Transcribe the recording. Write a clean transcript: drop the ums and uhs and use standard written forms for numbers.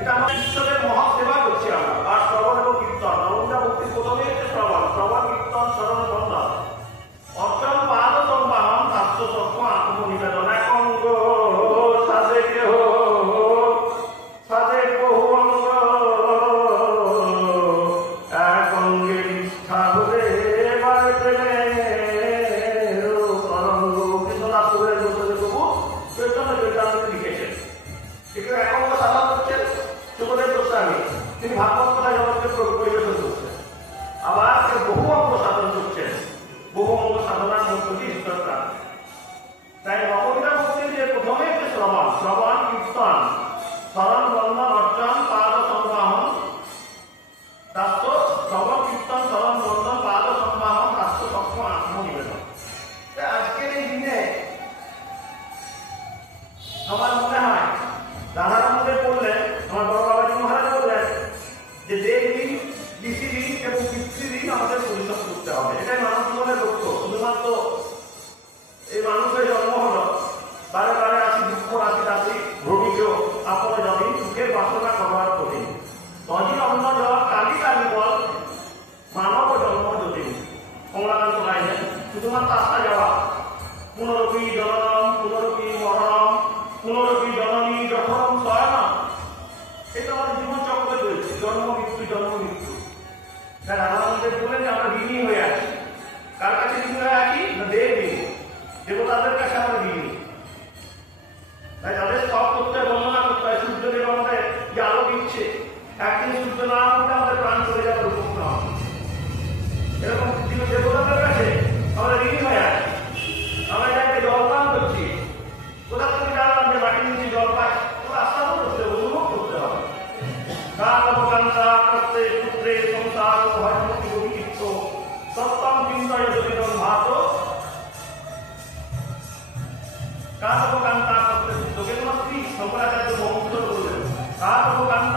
এটা আমরা ঈশ্বরের মহৎ সেবা করছি আমরা। আর শ্রবণ এবং কীর্তন, নবমীরা ভক্তির প্রথমে হচ্ছে শ্রবণ, শ্রবণ কীর্তন স্মরণ বন্ধন অর্চন পাদ সম্বাহন শাস্ত্র সত্য আত্মনিবেদন এক অঙ্গ সাজে কেহ সাজে বহু অঙ্গ এক অঙ্গে নিষ্ঠা হলে এবারে প্রেমের তরঙ্গ। কৃষ্ণদাস কবিরাজ গোস্বামী প্রভু চৈতন্য চরিতামৃতে লিখেছেন। একে এক অঙ্গ সাধন করছেন সুখদেব গোস্বামী, তিনি ভাগবত কথা জগৎকে পরিবেশন করছেন। আবার বহু অঙ্গ সাধন করছেন, বহু অঙ্গ সাধনার মধ্য দিয়ে ঈশ্বর প্রাপ্তি। তাই নবমীরা ভক্তির যে প্রথমে যে শ্রবণ, শ্রবণ কীর্তন স্মরণ বন্ধন অর্চন পাদ সংবাহন দাস্য, শ্রবণ কীর্তন স্মরণ বন্ধন পাদ সংবাহন দাস্য সক্ষ আত্মনিবেদন। আজকের এই দিনে আমার মনে হয় রাধার মধ্যে পড়লেন, আমার বড় বাবাজি মহারাজ বললেন যে দেবী ঋষি এবং পিতৃঋণ আমাদের পরিশোধ করতে হবে। এটাই মানব জীবনের লক্ষ্য। শুধুমাত্র এই মানুষের জন্ম হলো, বারে বারে আসি দুঃখ রাশি রাশি ভ্রমিক আপন জমি সুখের বাসনা করবার কঠিন তজি অন্য জল কালি কালি বল মানব জন্ম যদি কমলাকান্ত গাইলেন। শুধুমাত্র আসা যাওয়া, পুনরপি জননম পুনরপি মরণম পুনরপি জননী জঠরম শয়নম, এটা আমাদের জীবন চক্রে চলছে, জন্ম মৃত্যু জন্ম মৃত্যু। তাই আমাদের বলেন যে আমরা ঋণী হয়ে আছি। কার কাছে ঋণী হয়ে আছি? না দেবী দেবতাদের কাছে আমরা ঋণী। তাই তাদের সব করতে বর্ণনা করতে হয়। সূর্যদেব আমাদের যে আলো দিচ্ছে, একদিন সূর্য না উঠলে আমাদের প্রাণ চলে যাওয়ার উপক্রম হবে। এরকম দেবতাদের কাছে আমরা ঋণী হয়ে আছি। আমরা যাকে জল পান করছি, কোথা থেকে জানলাম যে মাটির নিচে জল পাই? আস্থা করতে হবে, অনুভব করতে হবে। কালকান্তা করতে পুত্রে সংসার ভয়মুক্তি অভিযুক্ত সপ্তম চিন্তায় জনিতম ভাত কালকান্তা করতে পুত্র কেন স্ত্রী শঙ্করাচার্য বহু করলেন। কালকান্তা